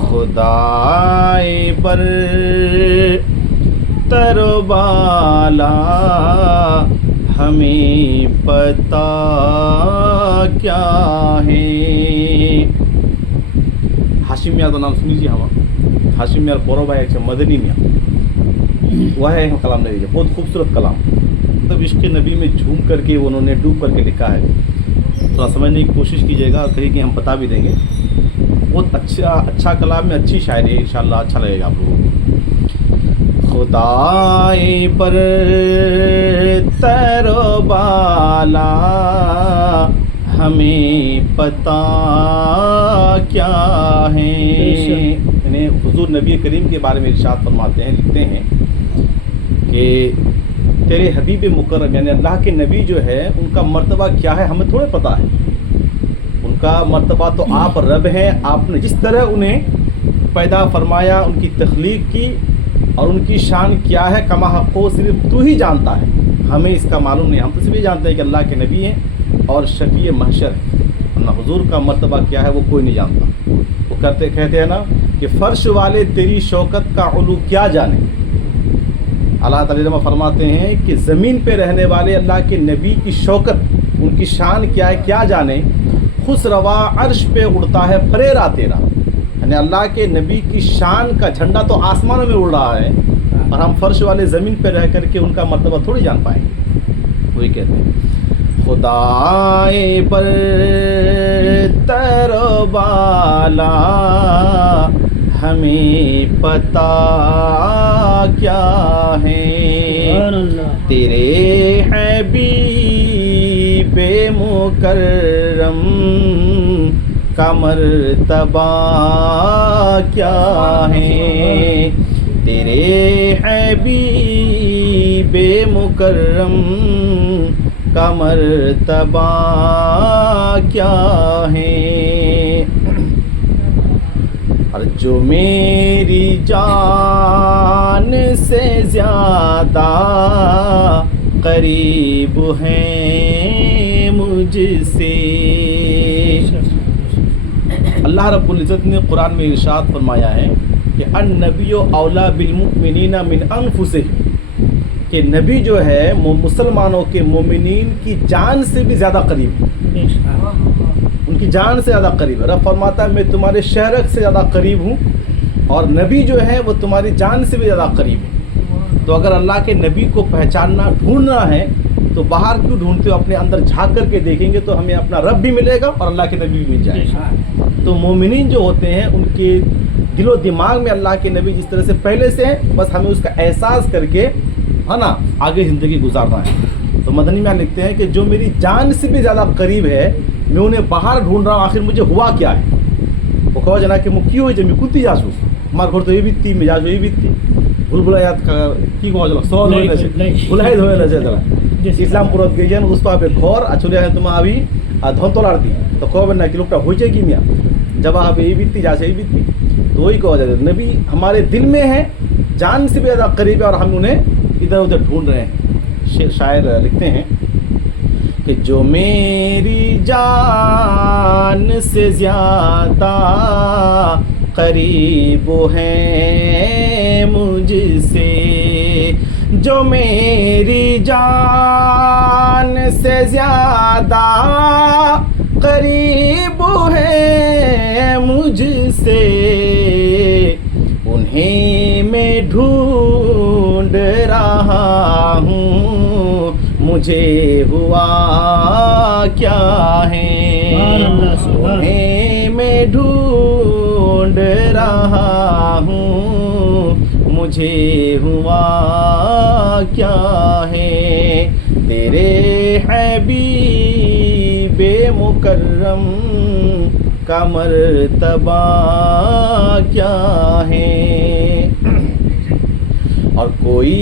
خدائے پر تر و بالا ہمیں پتہ کیا ہے. ہاشم میاں کا نام سن لیجیے. ہاشم میاں بورو بھائی اچھا مدنی میاں وہ ہے کلام نہیں. بہت خوبصورت کلام, مطلب عشق نبی میں جھوم کر کے انہوں نے ڈوب کر کے لکھا ہے. تھوڑا سمجھنے کی کوشش کیجیے گا, کہیں کہ ہم بتا بھی دیں گے. بہت اچھا کلام میں اچھی شاعری ہے, انشاءاللہ اچھا لگے گا آپ لوگوں کو. خدائے پر تر و بالا ہمیں پتہ کیا ہے. یعنی حضور نبی کریم کے بارے میں ارشاد فرماتے ہیں, لکھتے ہیں کہ تیرے حبیب مکرم یعنی اللہ کے نبی جو ہے ان کا مرتبہ کیا ہے ہمیں تھوڑے پتہ ہے. ان کا مرتبہ تو آپ رب ہیں, آپ نے جس طرح انہیں پیدا فرمایا, ان کی تخلیق کی, اور ان کی شان کیا ہے کما حق کو صرف تو ہی جانتا ہے. ہمیں اس کا معلوم نہیں. ہم تو صرف یہ جانتے ہیں کہ اللہ کے نبی ہیں اور شفیع محشر ہے, ورنہ حضور کا مرتبہ کیا ہے وہ کوئی نہیں جانتا. وہ کہتے ہیں نا کہ فرش والے تیری شوکت کا علو کیا جانے. اللہ تعالیٰ فرماتے ہیں کہ زمین پہ رہنے والے اللہ کے نبی کی شوکت, ان کی شان کیا ہے کیا جانے. خس روا عرش پہ اڑتا ہے فریرا تیرا. یعنی اللہ کے نبی کی شان کا جھنڈا تو آسمانوں میں اڑ رہا ہے, اور ہم فرش والے زمین پہ رہ کر کے ان کا مرتبہ تھوڑی جان پائیں گے. وہی کہتے ہیں خدائے پر تر و بالا ہمیں پتہ کیا ہے. تیرے حبیب مکرم کا مرتبہ کیا ہے. تیرے حبیب مکرم کا مرتبہ کیا ہے. اور جو میری جان سے زیادہ قریب ہیں مجھ سے. اللہ رب العزت نے قرآن میں ارشاد فرمایا ہے کہ النبی اولا بالمؤمنین من انفسہم, کہ نبی جو ہے مسلمانوں کے مومنین کی جان سے بھی زیادہ قریب ہے, ان کی جان سے زیادہ قریب ہے. رب فرماتا ہے میں تمہارے شہرک سے زیادہ قریب ہوں, اور نبی جو ہے وہ تمہاری جان سے بھی زیادہ قریب ہے. تو اگر اللہ کے نبی کو پہچاننا ڈھونڈنا ہے تو باہر کیوں ڈھونڈتے ہو, اپنے اندر جھانک کر کے دیکھیں گے تو ہمیں اپنا رب بھی ملے گا اور اللہ کے نبی بھی مل جائے گا. تو مومنین جو ہوتے ہیں ان کے دل و دماغ میں اللہ کے نبی جس طرح سے پہلے سے ہیں, بس ہمیں اس کا احساس کر کے ہے نا آگے زندگی گزارنا ہے. تو مدنی میں لکھتے ہیں کہ جو میری جان سے بھی زیادہ قریب ہے میں انہیں باہر ڈھونڈ رہا ہوں, آخر مجھے ہوا کیا ہے. وہ کہو جنا کہ مکی ہوئی جب کتی جاسوس ہمارے گھر تو یہ بھی تھی مزاج یہ بھی تھی بھول بھلا یاد کی کہو جنا سو بھلائی دھوئے لجے ذرا اسلام پورت گئی جن اس پہ گھر اچھلے تم ابھی دھن تو لڑتی تو کہو نا کہ لوگটা ہوئے کی میاں جب آپ یہ بھی تھی جیسے یہ بھی تھی. تو وہی کہا جاتا ہے نبی ہمارے دل میں ہے, جان سے بھی زیادہ قریب ہے, اور ہم انہیں ادھر ادھر ڈھونڈ رہے ہیں. شاعر لکھتے ہیں کہ جو میری جان سے زیادہ قریب ہیں مجھ سے, جو میری جان سے زیادہ قریب ہیں مجھ سے, انہیں میں ڈھونڈ رہا ہوں, مجھے ہوا کیا ہے. انہیں میں ڈھونڈ رہا ہوں, مجھے ہوا کیا ہے. تیرے حبیب مکرم کا مرتبہ کیا ہے. اور کوئی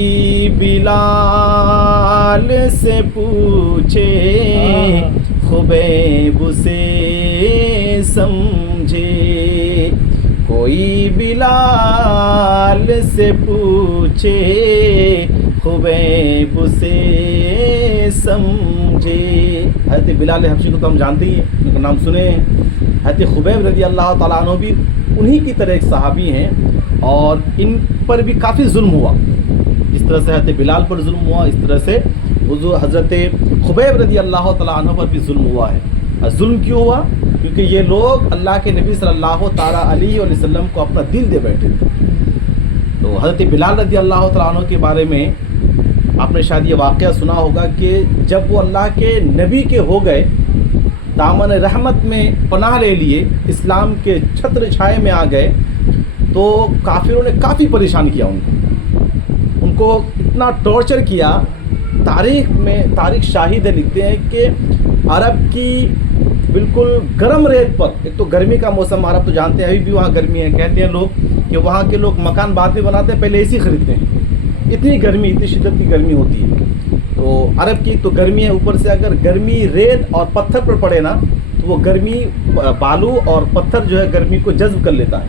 بلال سے پوچھے خبیب سے سمجھے, کوئی بلال سے پوچھے خبیب سے سمجھے. حضرت بلال حبشی کو تو ہم جانتے ہی ہیں, ان کا نام سنے ہیں. حضرت خبیب رضی اللہ تعالیٰ عنہ بھی انہی کی طرح ایک صحابی ہیں، اور ان پر بھی کافی ظلم ہوا، جس طرح سے حضرت بلال پر ظلم ہوا، اس طرح سے حضرت خبیب رضی اللہ تعالیٰ عنہ پر بھی ظلم ہوا ہے۔ ظلم کیوں ہوا؟ کیونکہ یہ لوگ اللہ کے نبی صلی اللہ تعالیٰ علیہ وسلم کو اپنا دل دے بیٹھے تھے۔ تو حضرت بلال رضی اللہ تعالیٰ عنہ کے بارے میں آپ نے شاید یہ واقعہ سنا ہوگا کہ جب وہ اللہ کے نبی کے ہو گئے، دامن رحمت میں پناہ لے لیے، اسلام کے چھتر چھائے میں آ گئے، تو کافروں نے کافی پریشان کیا ان کو اتنا ٹارچر کیا۔ تاریخ شاہد ہے، لکھتے ہیں کہ عرب کی بالکل گرم ریت پر، ایک تو گرمی کا موسم عرب تو جانتے ہیں، ابھی بھی وہاں گرمی ہے، کہتے ہیں لوگ کہ وہاں کے لوگ مکان بعد میں بناتے ہیں، پہلے اے سی خریدتے ہیں، اتنی گرمی، اتنی شدت کی گرمی ہوتی ہے۔ تو عرب کی تو گرمی ہے، اوپر سے اگر گرمی ریت اور پتھر پر پڑے نا تو وہ گرمی بالو اور پتھر جو ہے گرمی کو جذب کر لیتا ہے۔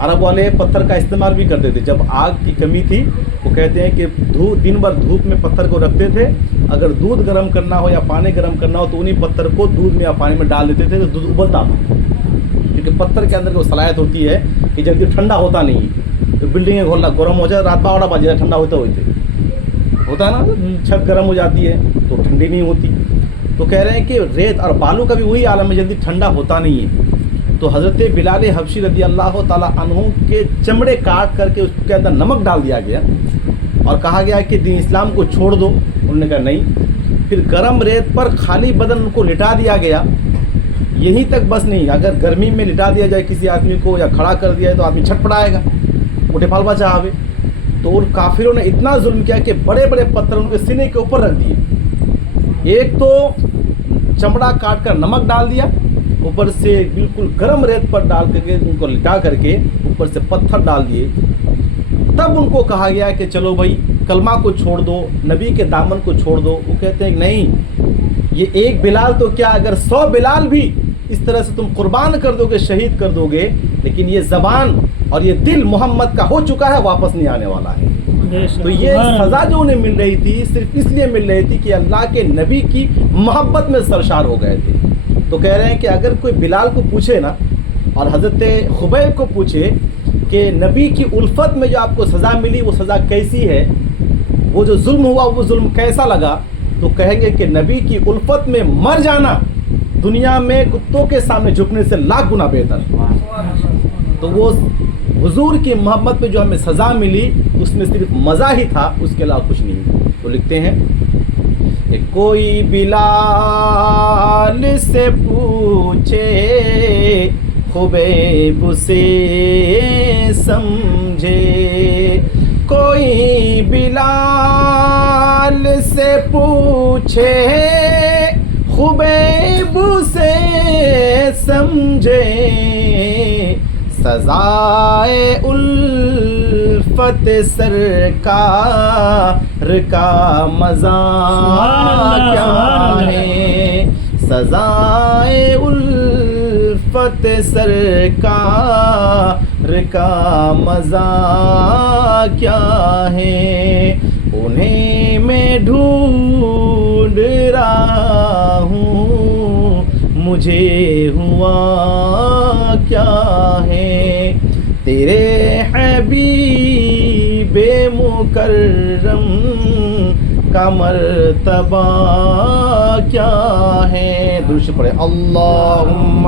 عرب والے پتھر کا استعمال بھی کرتے تھے جب آگ کی کمی تھی، وہ کہتے ہیں کہ دن بھر دھوپ میں پتھر کو رکھتے تھے، اگر دودھ گرم کرنا ہو یا پانی گرم کرنا ہو تو انہیں پتھر کو دودھ میں یا پانی میں ڈال دیتے تھے تو دودھ ابلتا تھا، کیونکہ پتھر کے اندر وہ صلاحیت ہوتی ہے کہ جلدی ٹھنڈا ہوتا نہیں ہے۔ تو بلڈنگیں گرم ہو جائے، رات 12 بجے ٹھنڈا ہوتا ہے نا، چھت گرم ہو جاتی ہے تو ٹھنڈی نہیں ہوتی۔ تو کہہ رہے ہیں کہ ریت اور بالو کا بھی وہی عالم ہے، جلدی ٹھنڈا ہوتا نہیں ہے۔ تو حضرت بلال حبشی رضی اللہ تعالیٰ عنہ کے چمڑے کاٹ کر کے اس کے اندر نمک ڈال دیا گیا اور کہا گیا کہ دین اسلام کو چھوڑ دو، انہوں نے کہا نہیں۔ پھر گرم ریت پر خالی بدن ان کو لٹا دیا گیا، یہیں تک بس نہیں، اگر گرمی میں لٹا دیا جائے کسی آدمی کو یا کھڑا کر دیا جائے تو آدمی چھٹ پڑائے گا، اٹھے پھالوا چاہے۔ تو ان کافروں نے اتنا ظلم کیا کہ بڑے بڑے پتھر ان کے سینے کے اوپر رکھ دیے، ایک تو چمڑا کاٹ کر نمک ڈال دیا، اوپر سے بالکل گرم ریت پر ڈال کر کے ان کو لٹا کر کے اوپر سے پتھر ڈال دیے۔ تب ان کو کہا گیا کہ چلو بھائی کلمہ کو چھوڑ دو، نبی کے دامن کو چھوڑ دو۔ وہ کہتے ہیں کہ نہیں، یہ ایک بلال تو کیا، اگر 100 بلال بھی اس طرح سے تم قربان کر دو گے، شہید کر دو گے، لیکن یہ زبان اور یہ دل محمد کا ہو چکا ہے، واپس نہیں آنے والا ہے۔ تو یہ سزا جو انہیں مل رہی تھی صرف اس لیے مل رہی تھی کہ اللہ کے نبی کی محبت میں سرشار ہو گئے تھے۔ تو کہہ رہے ہیں کہ اگر کوئی بلال کو پوچھے نا اور حضرت خبیب کو پوچھے کہ نبی کی الفت میں جو آپ کو سزا ملی وہ سزا کیسی ہے، وہ جو ظلم ہوا وہ ظلم کیسا لگا، تو کہیں گے کہ نبی کی الفت میں مر جانا دنیا میں کتوں کے سامنے جھکنے سے لاکھ گنا بہتر۔ تو وہ حضور کی محبت میں جو ہمیں سزا ملی اس میں صرف مزہ ہی تھا، اس کے علاوہ کچھ نہیں۔ تو لکھتے ہیں کہ کوئی بلال سے پوچھے خبیب سے سمجھے، کوئی بلال سے پوچھے خبیب سے سمجھے، سزائے الفت سرکار کا مزہ کیا ہے، سزائے الفت سرکار کا مزہ کیا ہے، انہیں میں ڈھونڈ رہا ہوں، مجھے ہوا کیا ہے، تیرے حبیب مکرم کا مرتبہ کیا ہے۔ درود پڑھے اللہم